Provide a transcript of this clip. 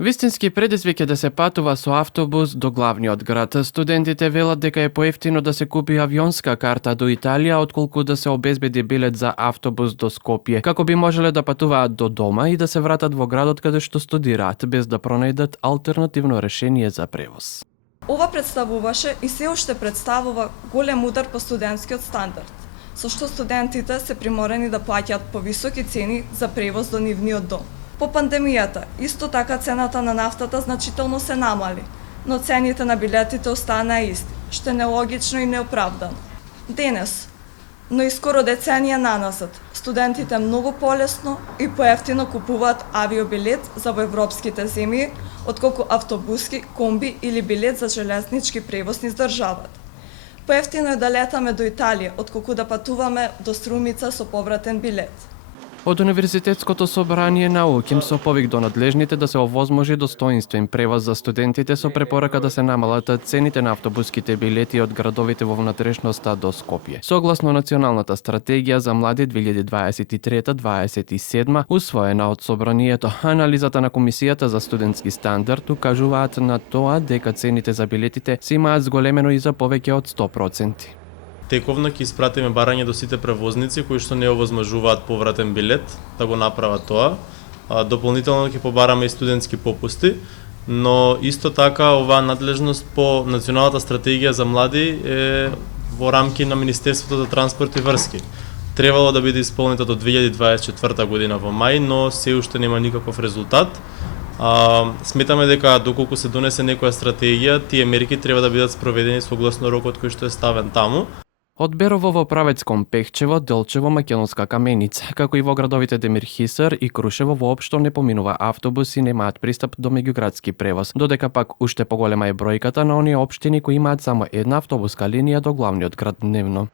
Вистински предизвик е да се патува со автобус до главниот град. Студентите велат дека е поевтино да се купи авионска карта до Италија отколку да се обезбеди билет за автобус до Скопје, како би можеле да патуваат до дома и да се вратат во градот каде што студираат, без да пронајдат алтернативно решение за превоз. Ова представуваше и се уште представува голем удар по студентскиот стандард, со што студентите се приморени да плаќаат повисоки цени за превоз до нивниот дом. По пандемијата, исто така цената на нафтата значително се намали, но цените на билетите останаа исти, што е нелогично и неоправдано. Денес, но и скоро деценија наназад, студентите многу полесно и поевтино купуваат авиобилет за во европските земји, отколку автобуски, комби или билет за железнички превоз низ државата. Поевтино е да летаме до Италија, отколку да патуваме до Струмица со повратен билет. Од Универзитетското собрание науки им со повик до надлежните да се овозможи достоинствен превоз за студентите со препорака да се намалат цените на автобуските билети од градовите во внатрешноста до Скопје. Согласно Националната стратегија за млади 2023-2027, усвоена од собранието, анализата на Комисијата за студентски стандард укажуваат на тоа дека цените за билетите се имаат зголемено и за повеќе од 100%. Тековно ќе испратиме барање до сите превозници кои што не овозможуваат повратен билет да го направат тоа. Дополнително ќе побараме и студентски попусти, но исто така оваа надлежност по Националната стратегија за млади е во рамки на Министерството за транспорт и врски. Требало да биде исполнета до 2024 година во мај, но се уште нема никаков резултат. Сметаме дека доколку се донесе некоја стратегија, тие мерки треба да бидат спроведени согласно рокот кој што е ставен таму. Од Берово во Правецком, Пехчево, Делчево, Македонска Каменица, како и во градовите Демирхисар и Крушево воопшто не поминува автобуси, немаат пристап до меѓуградски превоз, додека пак уште поголема е бројката на оние општини кои имаат само една автобуска линија до главниот град дневно.